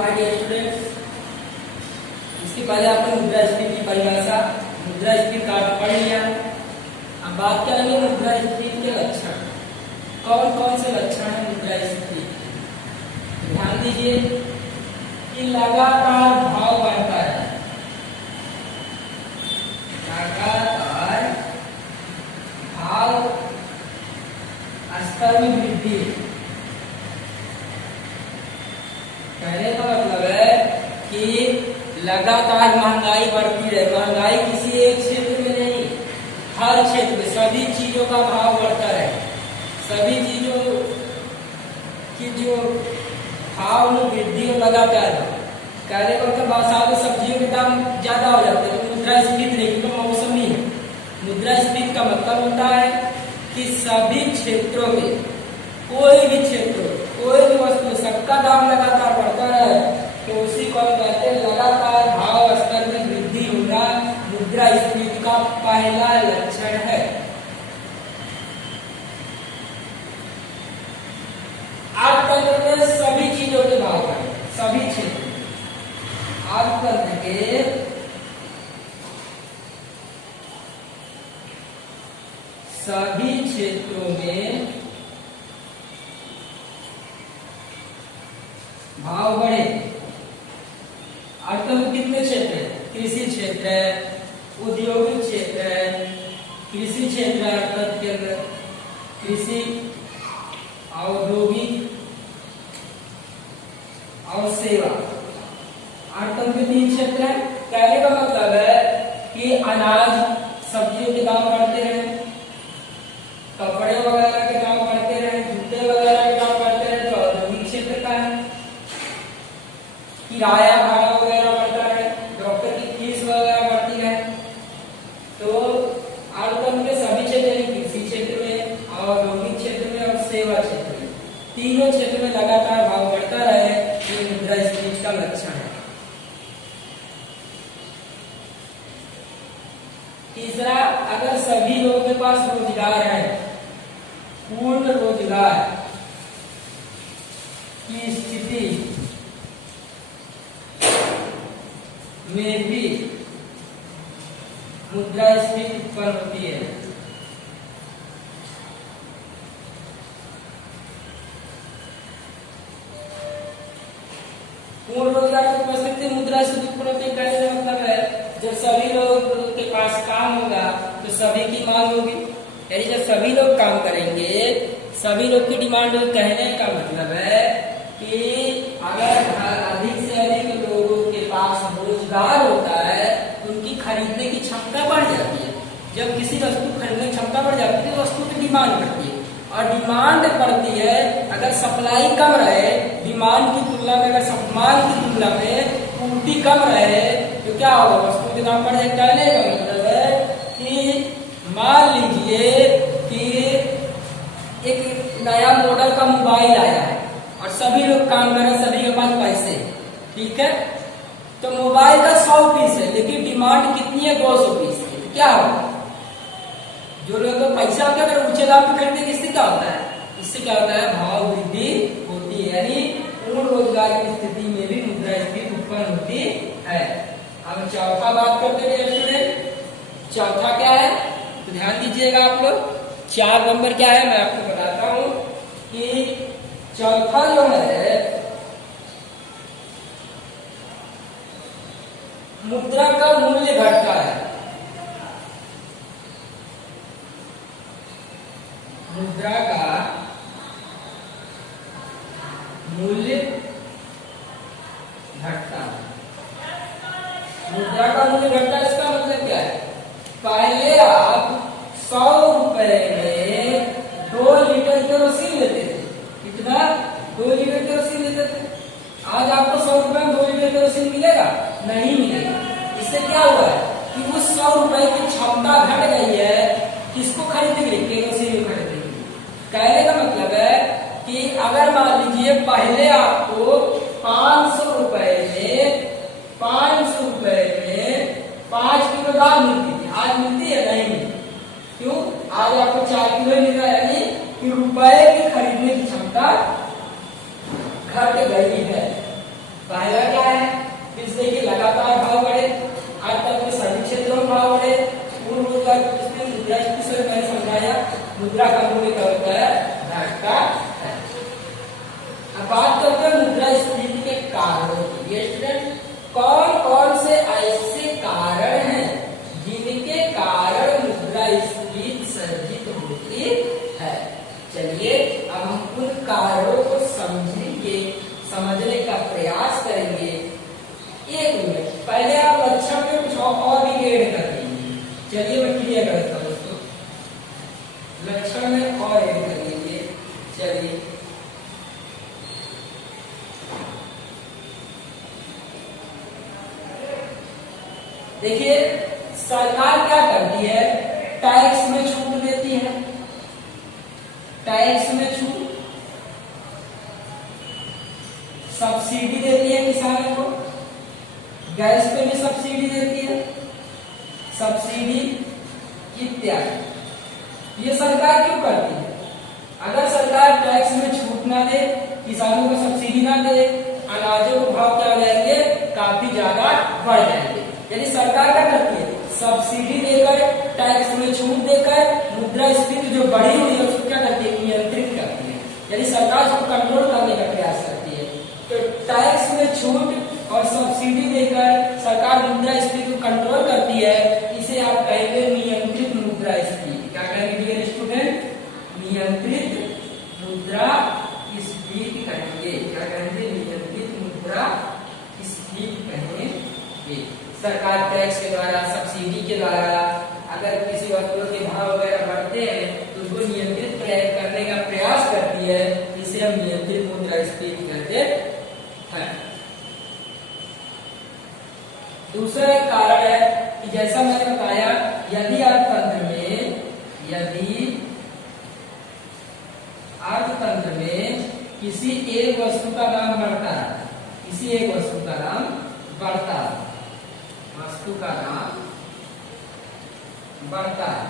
My dear students, इसके पहले आपने मुद्रास्फीति की परिभाषा, मुद्रास्फीति का अर्थ पढ़ लिया। अब बात करेंगे मुद्रास्फीति के लक्षण। कौन कौन से लक्षण है मुद्रास्फीति? ध्यान दीजिए कि लगातार भाव बढ़ता है, लगातार भाव स्तर में वृद्धि। कहने का मतलब है कि लगातार महंगाई बढ़ती है। महंगाई किसी एक क्षेत्र में नहीं, हर क्षेत्र में सभी चीजों का भाव बढ़ता है। सभी चीजों की जो भाव में वृद्धि हो लगातार। कहने का मतलब बाजार में सब्जियों के दाम ज्यादा हो जाते हैं तो मुद्रास्फीति नहीं, तो मौसमी है। मुद्रास्फीति का मतलब होता है कि सभी क्षेत्रों में, कोई भी क्षेत्र, कोई भी वस्तु, सबका दाम लगातार बढ़ता है तो उसी को हम कहते हैं लगातार भाव स्तर में वृद्धि होना मुद्रास्फीति का पहला लक्षण है। अर्थतंत्र में सभी चीजों के भाव बढ़े, सभी क्षेत्र, अर्थतंत्र के सभी क्षेत्रों में भाव बढ़े। अर्थतंत्र कितने क्षेत्र है? कृषि क्षेत्र है, औद्योगिक क्षेत्र है, कृषि क्षेत्र है अर्थतंत्र के अंदर, कृषि, औद्योगिक और सेवा। अर्थतंत्र के 3 क्षेत्र है। कहने का मतलब है कि अनाज, सब्जियों के दाम बढ़ते हैं, कपड़े वगैरह के दाम बढ़ते रहे, जूते वगैरह के दाम बढ़ते रहे तो औद्योगिक क्षेत्र का है। किराया भाड़ा वगैरह बढ़ता है, डॉक्टर की फीस वगैरह बढ़ती है। तो अर्थतंत्र के सभी क्षेत्र, कृषि क्षेत्र में, औद्योगिक क्षेत्र में और सेवा क्षेत्र में, तीनों क्षेत्र में लगातार भाव बढ़ता रहे, ये मुद्रास्फीति का लक्षण है। तीसरा, अगर सभी लोगों के पास रोजगार है, पूर्ण रोजगार की स्थिति में भी मुद्रास्फीति उत्पन्न होती है। पूर्ण रोजगार की उपस्थिति मुद्रास्फीति उत्पन्न होती है। कहने का मतलब है जब सभी लोगों के पास काम होगा तो सभी की मांग होगी, यानी जब सभी लोग काम करेंगे सभी लोग की डिमांड होगी। कहने का मतलब है कि अगर अधिक से अधिक लोगों के पास रोजगार होता है तो उनकी खरीदने की क्षमता बढ़ जाती है। जब किसी वस्तु खरीदने की क्षमता बढ़ जाती है तो वस्तु की डिमांड बढ़ती है, और डिमांड बढ़ती है। अगर सप्लाई कम रहे डिमांड की तुलना में, अगर मांग की तुलना में पूर्ति कम रहे तो क्या होगा? वस्तु के दाम बढ़ जाए। कहने का मतलब है कि मान लीजिए कि एक नया मॉडल का मोबाइल आया है और सभी लोग काम कर रहे हैं, सभी के पास पैसे, ठीक है, तो मोबाइल का 100 पीस है लेकिन डिमांड कितनी है? 200 पीस की। तो क्या होगा? जो लोग पैसा होता है अगर ऊंचे दाम पे खरीदते, इससे क्या होता है? इससे क्या होता है? भाव वृद्धि होती है, यानी पूर्ण रोजगार की स्थिति में भी मुद्रास्फीति उत्पन्न होती है। अब चौथा बात करते हैं स्टूडेंट, चौथा क्या है तो ध्यान दीजिएगा आप लोग। 4 नंबर क्या है मैं आपको बताता हूं कि चौथा जो है मुद्रा का मूल्य घटता है। मुद्रा का मूल्य घटता है। मुद्रा का मूल्य घटता है, इसका मतलब क्या है? पहले आप 100 रुपए में 2 लीटर केरोसिन लेते थे। कितना? 2 लीटर केरोसिन लेते थे। आज आपको 100 रुपए में 2 लीटर केरोसिन मिलेगा? नहीं मिलेगा। इससे क्या हुआ है कि उस 100 रुपए की क्षमता घट गई है। किसको खरीदेंगे? केरोसिन को खरीदेंगे। कहने का मतलब है कि अगर मान लीजिए पहले आपको 500 रुपए में 5 किलो दाल मिलती थी, आज मिलती है? नहीं मिलती। क्यों? आज आपको 4 किलो मिल रहा है, यानी कि रुपए की खरीदने की क्षमता घट गई है। पहला क्या है, पिछले के लगातार भाव बढ़े, आज तक के सभी क्षेत्रों में भाव बढ़े, पूर्ण रोजगार मुद्रास्फीति से मैंने समझाया मुद्रा का मूल्य क्या होता है, घटता है। अब बात करते हैं मुद्रास्फीति के कारणों की। ये स्टूडेंट कौन कौन से ऐसे कारण हैं जिनके कारण मुद्रास्फीति सर्जित होती है। चलिए अब हम उन कारणों को समझने का प्रयास करेंगे। एक मिनट पहले आप लक्षण में कुछ और भी ऐड कर दीजिए। चलिए मैं क्लियर करता हूँ दोस्तों, लक्षण में और ऐड कर लीजिए। चलिए देखिए सरकार क्या करती है, टैक्स में छूट देती है, टैक्स में छूट, सब्सिडी देती है किसानों को, गैस पे भी सब्सिडी देती है, सब्सिडी इत्यादि। ये सरकार क्यों करती है? अगर सरकार टैक्स में छूट ना दे, किसानों को सब्सिडी ना दे, अनाजों के भाव क्या हो जाएंगे, काफी ज्यादा बढ़ जाएंगे। यदि सरकार क्या करती है, सब्सिडी देकर, टैक्स में छूट देकर मुद्रास्फीति जो बढ़ी हुई है उसको क्या करती है, नियंत्रित करती है। यदि सरकार उसको कंट्रोल करने का प्रयास करती है, तो टैक्स में छूट और सब्सिडी देकर सरकार मुद्रास्फीति को कंट्रोल करती है। इसे आप कहेंगे नियंत्रित मुद्रास्फीति। क्या कहेंगे डियर स्टूडेंट, नियंत्रित मुद्रास्फीति कहेंगे। क्या कहेंगे, नियंत्रित मुद्रास्फीति कहेंगे। सरकार टैक्स के द्वारा, सब्सिडी के द्वारा अगर किसी वस्तु के भाव वगैरह बढ़ते हैं तो उसको नियंत्रित करने का प्रयास करती है। इसे हम नियंत्रित मुद्रास्फीति कहते हैं। दूसरा एक कारण है कि जैसा मैंने बताया, यदि अर्थतंत्र में किसी एक वस्तु का दाम बढ़ता है, किसी एक वस्तु का दाम बढ़ता है, वस्तु का दाम बढ़ता है,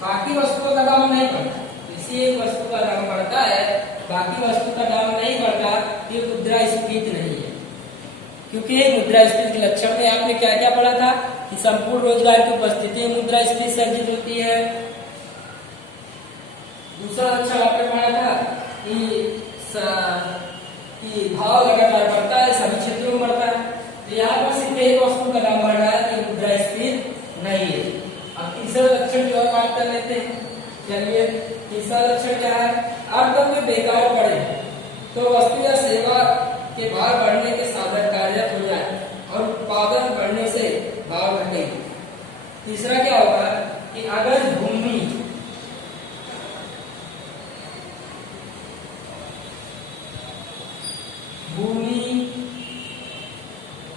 बाकी वस्तुओं का दाम नहीं बढ़ता, किसी एक वस्तु का दाम बढ़ता है, बाकी वस्तु का दाम नहीं बढ़ता, ये मुद्रास्फीति नहीं है। क्योंकि मुद्रास्फीति के लक्षण में आपने क्या क्या पढ़ा था कि संपूर्ण रोजगार की उपस्थिति में मुद्रास्फीति सर्जित होती है। दूसरा लक्षण आपने पढ़ा था कि भाव लगातार बढ़ता है, सभी क्षेत्रों में बढ़ता है। तो यहाँ पर सिर्फ एक वस्तु का दाम बढ़ रहा है, तो मुद्रास्फीति नहीं है। अब तीसरा लक्षण की ओर बात कर लेते हैं। चलिए तीसरा लक्षण क्या है, अर्थतंत्र में बेकार पड़े तो वस्तु या सेवा के भाव बढ़ने के साधन कार्यरत हो जाए और उत्पादन बढ़ने से भाव घटेगी। तीसरा क्या होगा कि अगर भूमि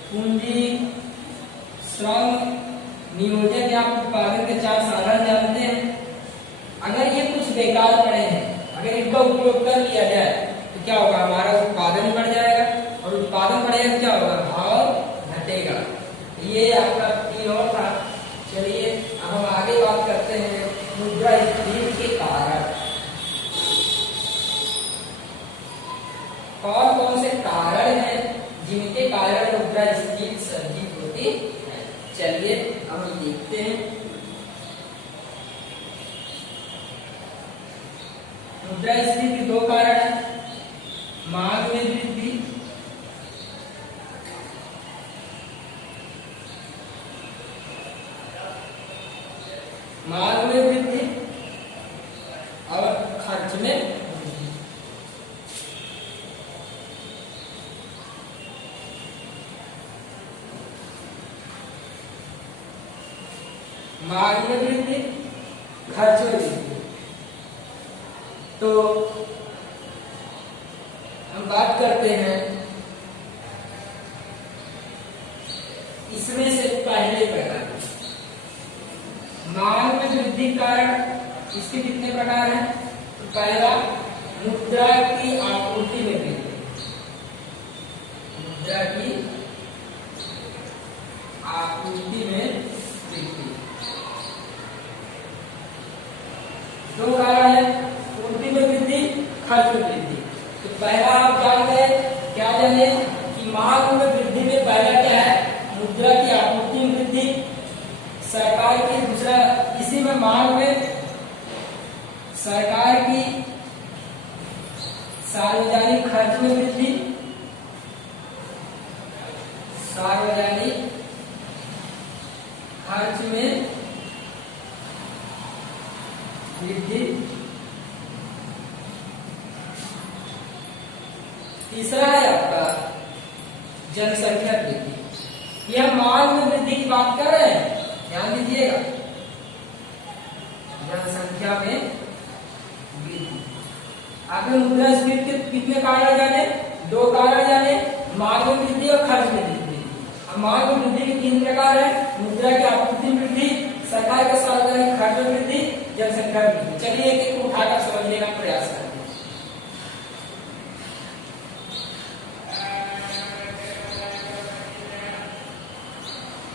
पूंजी, श्रम, नियोजन या उत्पादन के 4 साधन जानते हैं। अगर ये कुछ बेकार पड़े हैं, अगर इनका उपयोग कर लिया जाए तो क्या होगा, हमारा उत्पादन बढ़ जाएगा, और उत्पादन बढ़ेगा तो क्या होगा, भाव घटेगा। ये आपका और था। चलिए अब हम आगे बात करते हैं मुद्रास्फीति के कारण। कौन कौन से कारण हैं जिनके कारण मुद्रास्फीति सर्जित होती है। चलिए अब हम देखते हैं। मुद्रास्फीति के 2 कारण हैं, मांग में वृद्धि और खर्च में वृद्धि। मांग में वृद्धि, खर्च में वृद्धि। तो हम बात करते हैं इसमें से पहले प्रकार, मांग में वृद्धि कारण। इसके कितने प्रकार हैं? तो पहला, मुद्रा की आपूर्ति में वृद्धि, मुद्रा की आपूर्ति में वृद्धि। 2 कारण है, पूर्ति में वृद्धि, खर्च में वृद्धि। तो पहला आप जान गए, क्या जाने कि मांग में वृद्धि में पहला क्या है, मुद्रा की आपूर्ति में वृद्धि, सरकार की, दूसरा इसी में मांग में सरकार की सार्वजनिक खर्च में वृद्धि, सार्वजनिक खर्च में वृद्धि, तीसरा है आपका जनसंख्या वृद्धि। यह मांग में वृद्धि की बात कर रहे हैं, ध्यान दीजिएगा, जनसंख्या में वृद्धि। आपने मुद्रास्फीति के कितने कारण जाने, दो कारण जाने, मांग में वृद्धि और खर्च में वृद्धि। अब मांग में वृद्धि के तीन प्रकार है, मुद्रा की आपूर्ति में वृद्धि, सरकार के सार्वजनिक खर्च में वृद्धि, जनसंख्या में वृद्धि। चलिए एक एक उठाकर समझने का प्रयास करें।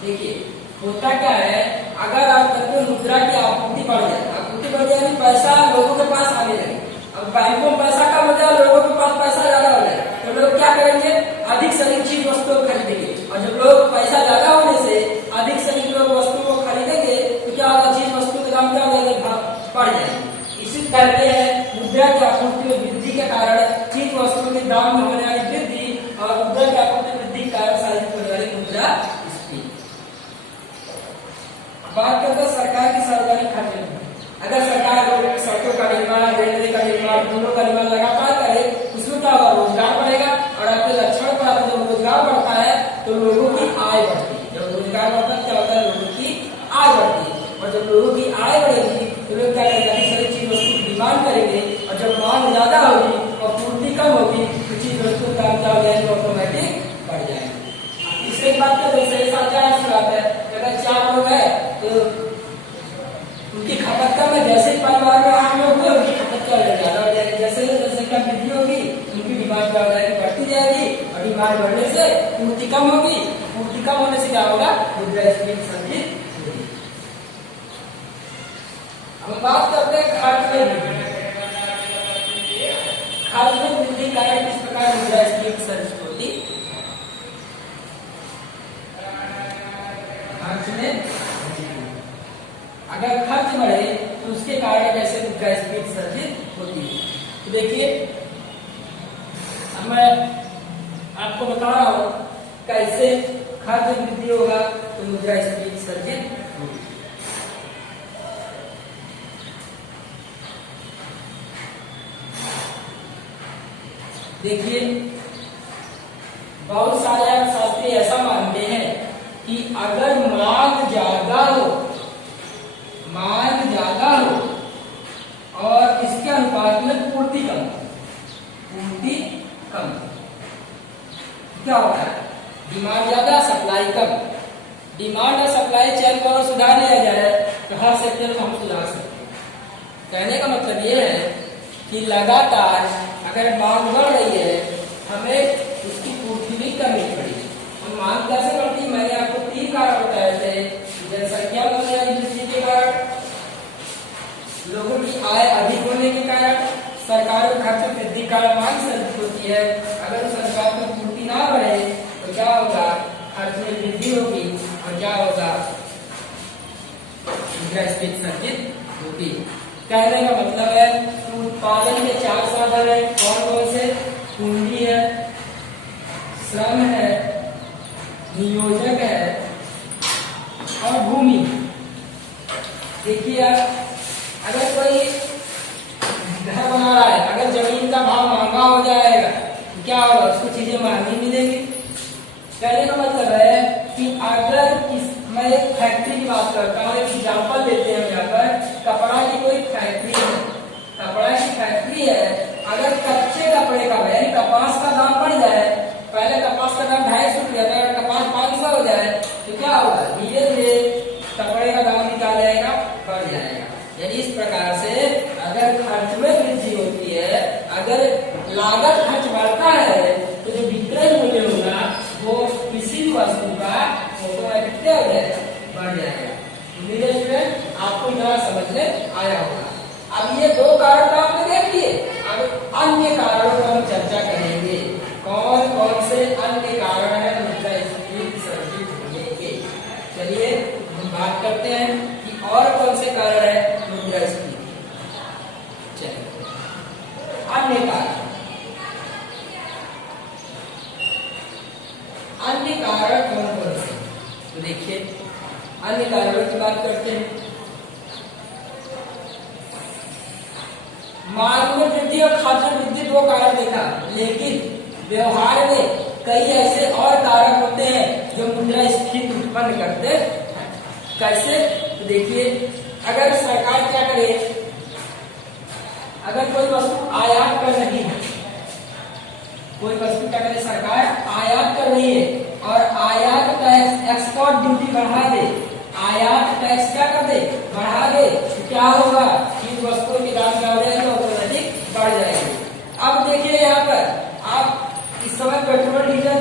देखिए होता क्या है, अगर आप कहते हो मुद्रा की आपूर्ति बढ़ जाए, आपूर्ति बढ़ जाए पैसा लोगों के पास आने लगे, अब बैंकों में पैसा कम हो जाए, लोगों के पास पैसा ज्यादा हो जाए, तो लोग क्या करेंगे, अधिक से अधिक चीज वस्तु खरीदेंगे, और जब लोग पैसा ज्यादा होने से अधिक से अधिक लोग वस्तु को खरीदेंगे तो क्या होगा, चीज वस्तु के दाम क्या हो जाएगा, बढ़ जाएंगे। इसी करते हैं मुद्रा की आपूर्ति में वृद्धि के कारण चीज वस्तु के दाम में होने वाली वृद्धि और मुद्रा की आपूर्ति वृद्धि के कारण साधित होने वाली मुद्रा। बात करते हैं सरकार की सार्वजनिक खर्च में। अगर सरकार सड़कों का निर्माण, रेलवे का निर्माण, पुलों का निर्माण लगातार करे, उसमें क्या होगा, रोजगार बढ़ेगा, और आपके लक्षण पर आता है, जब रोजगार बढ़ता है तो लोगों की आय बढ़ती है, जब रोजगार बढ़ता है क्या होता है, लोगों की आय बढ़ती है, और जब लोगों की आय बढ़ेगी तो लोग क्या करेंगे, अधिक सारी चीज वस्तु की डिमांड करेंगे, और जब मांग ज्यादा होगी और पूर्ति कम होगी तो चीज वस्तु का दाम क्या हो जाएगा, ऑटोमेटिक बढ़ जाएगा। इससे बात का दूसरे साथ बात है, अगर 4 लोग है तो उनकी खपत कम है, जैसे ही परिवार में 8 लोग हुए उनकी खपत क्या ज्यादा हो जाएगी, जैसे जनसंख्या वृद्धि होगी उनकी डिमांड क्या हो जाएगी, बढ़ती जाएगी, और डिमांड बढ़ने से पूर्ति कम होगी, पूर्ति कम होने से क्या होगा, मुद्रास्फीति संचित होगी। अब बात करते हैं खर्च में वृद्धि। खर्च में वृद्धि कारण किस प्रकार मुद्रास्फीति संचित होती, खर्च में अगर खर्च बढ़े तो उसके कारण कैसे मुद्रास्फीति सर्जित होती है। तो देखिए अब मैं आपको बता रहा हूं कैसे खर्च वृद्धि होगा तो मुद्रास्फीति सर्जित होगी। देखिए बहुत सारे अर्थशास्त्री ऐसा मानते हैं कि अगर मांग ज्यादा हो, मांग ज्यादा हो और इसके अनुपात में पूर्ति कम, पूर्ति कम, क्या होता है, डिमांड ज्यादा सप्लाई कम, डिमांड और सप्लाई चेन को अगर सुधार लिया जाए तो हर सेक्टर में हम सुधार सकते हैं। कहने का मतलब ये है कि लगातार अगर मांग बढ़ रही है हमें उसकी पूर्ति भी करनी पड़ेगी। हम मांग कैसे बढ़ती है, मैंने आपको 3 कारण बताए थे, जनसंख्या में होने वाली वृद्धि के कारण, लोगों की आय अधिक होने के कारण, सरकार के खर्च में वृद्धि कारण मांग सर्जित होती है। अगर सरकार में पूर्ति ना बढ़े तो क्या होगा, खर्च में वृद्धि होगी और क्या होगा, मुद्रास्फीति सर्जित होगी। कहने का मतलब है उत्पादन के 4 साधन है, कौन कौन से, पूंजी है, श्रम है, नियोजक है और भूमि। देखिए अगर कोई घर बना रहा है, अगर जमीन का भाव महंगा हो जाएगा तो क्या होगा, उसको चीजें महंगी मिलेंगी। कहने का मतलब है कि अगर मैं एक फैक्ट्री की बात करता हूँ, एक एग्जाम्पल देते हैं यहाँ पर, कपड़ा की कोई फैक्ट्री है, कपड़ा की फैक्ट्री है, अगर कच्चे कपड़े का यानी कपास का दाम बढ़ जाए, पहले कपास का दाम 250 रुपया था, अगर कपास 500 हो जाए तो क्या होगा, धीरे धीरे कपड़े का दाम निकाल जाएगा, बढ़ जाएगा। यानी इस प्रकार से अगर खर्च में वृद्धि होती है, अगर लागत खर्च बढ़ता है तो जो विक्रय मूल्य होगा वो किसी भी वस्तु का ऑटोमेटिक क्या हो जाएगा, बढ़ जाएगा। मेरे स्टूडेंट आपको यहाँ समझ में आया होगा। अब ये 2 कारण तो आपने देख लिए, अब अन्य कारणों पर हम चर्चा करेंगे। कौन कौन से अन्य कारण कारण कौन कौन से? तो देखिए अन्य कारणों की बात करते हैं। मांग में वृद्धि और खाद्य वृद्धि दो कारण देखा, लेकिन व्यवहार में कई ऐसे और कारक होते हैं जो मुद्रास्फीति उत्पन्न करते हैं। कैसे? तो देखिए अगर सरकार क्या करे, अगर कोई वस्तु आयात कर रही है, कोई वस्तु क्या करे, सरकार आयात कर रही है और आयात टैक्स एक्सपोर्ट ड्यूटी बढ़ा दे, आयात टैक्स क्या कर दे, बढ़ा दे, तो क्या होगा कि वस्तुओं की दाम क्या हो जाएगी, ऑटोमेटिक बढ़ जाएगी। अब देखिए यहाँ पर आप इस समय पेट्रोल डीजल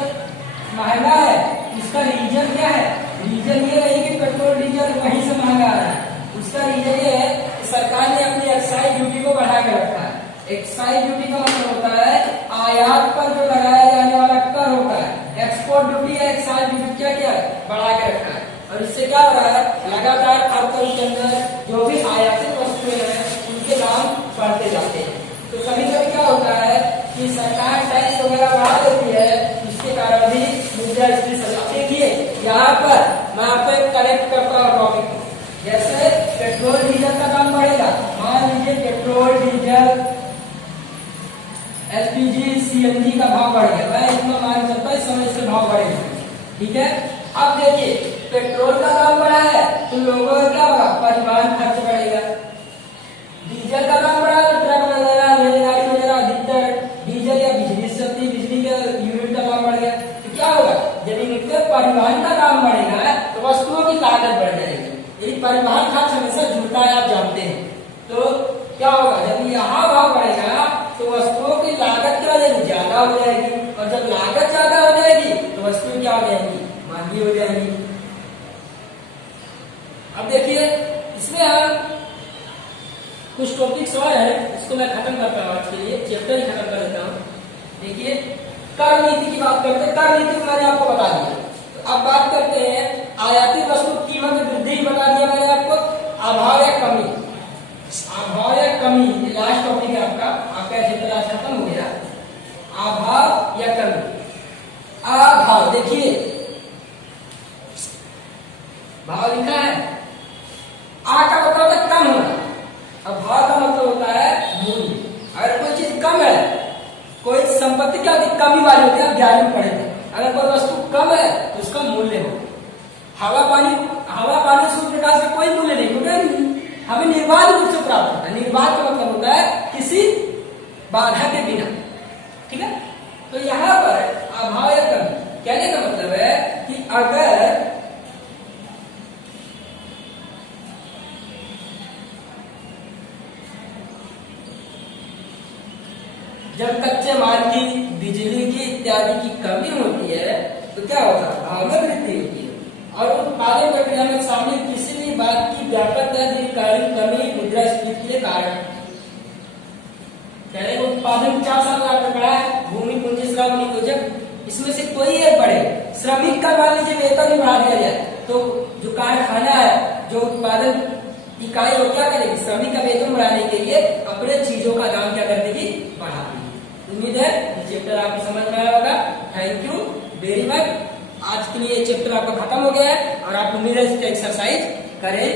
महंगा है, इसका रीजन क्या है? रीजन ये नहीं कि पेट्रोल डीजल वहीं से महंगा आ रहा है, उसका रीजन ये है कि सरकार ने अपनी एक्साइज ड्यूटी को बढ़ा के रखा है। एक्साइज ड्यूटी का मतलब होता है आयात पर जो लगाया जाने वाला कर होता है। एक्सपोर्ट ड्यूटी है, एक्साइज ड्यूटी क्या किया है, बढ़ा के रखा है। और इससे क्या हो रहा है, लगातार अर्थव्यवस्था के अंदर जो भी आयातित वस्तुएं हैं उनके दाम बढ़ते जाते हैं। तो कभी कभी क्या होता है कि सरकार टैक्स वगैरह बढ़ा देती है, इसके कारण भी मुद्रास्फीति सजा। देखिए यहाँ पर मैं आपको एक कनेक्ट करता हूँ टॉपिक, जैसे पेट्रोल डीजल का दाम बढ़ेगा, मान लीजिए पेट्रोल डीजल एलपीजी सीएनजी का भाव बढ़ गया, मैं इतना मान सकता हूँ इस समय इसके भाव बढ़ेगा, ठीक है। अब देखिए पेट्रोल का दाम बढ़ा है तो लोगों का क्या होगा, परिवहन खर्च बढ़ेगा। डीजल का दाम बढ़ा तो ट्रक वगैरह रेलगाड़ी वगैरह अधिकतर डीजल या बिजली से चलती, बिजली के यूनिट का दाम बढ़ गया, तो क्या होगा, जब इनके परिवहन का दाम बढ़ेगा तो वस्तुओं की लागत बढ़ जाएगी। यदि परिवहन खर्च हमेशा जुड़ता है, आप जानते हैं, तो क्या होगा, जब यहाँ भाव बढ़ेगा तो वस्तुओं की लागत क्या हो जाएगी, ज्यादा हो जाएगी, और जब लागत ज्यादा हो जाएगी तो वस्तुएं क्या हो जाएंगी, महंगी हो जाएंगी। अब देखिए इसमें हम कुछ टॉपिक्स और है, इसको मैं खत्म करता हूँ आज के लिए, चैप्टर ही खत्म कर देता हूँ। देखिए कर नीति की बात करते हैं, कर नीति मैंने आपको बता दिया। तो अब बात करते हैं आयातित वस्तु कीमत में वृद्धि, बता दिया मैंने आपको, अभाव या कमी, अभाव या कमी ये लास्ट टॉपिक है आपका, आपका चैप्टर आज खत्म हो गया। अभाव या कमी, अभाव देखिए भाव लिखा है, आ का मतलब है कम होना, अब भाव का मतलब होता है मूल्य। अगर कोई चीज कम है, कोई संपत्ति क्या होती है, कमी वाली होती है, आप वैल्यू पढ़ेंगे। अगर कोई वस्तु कम है तो उसका मूल्य हो। हवा पानी सूर्य प्रकाश का कोई मूल्य नहीं, क्योंकि हमें निर्बाध रूप से प्राप्त होता है। निर्बाध का मतलब होता है किसी बाधा के बिना, ठीक है। तो यहाँ पर अभाव या कमी कहने का मतलब है कि अगर जब कच्चे माल की, बिजली की इत्यादि की कमी होती है तो क्या होता है, भाव में वृद्धि होती है। और उत्पादन प्रक्रिया में शामिल किसी भी बात की व्यापक दीर्घकालीन कमी मुद्रास्फीति के कारण, उत्पादन 4 साल का पड़ा है, भूमि पूंजी श्रम नियोजक, इसमें से कोई एक बढ़े, श्रमिक का मान लीजिए वेतन ही बढ़ा दिया जाए तो जो कारखाना है, जो उत्पादन इकाई वो क्या करेगी, श्रमिक का वेतन बढ़ाने के लिए अपने चीजों का दाम क्या कर देगी, बढ़ा देगी। उम्मीद है ये चैप्टर आपको समझ में आया होगा। Thank you very much. आज के लिए चैप्टर आपका खत्म हो गया है और आप उम्मीद है इसका एक्सरसाइज करें।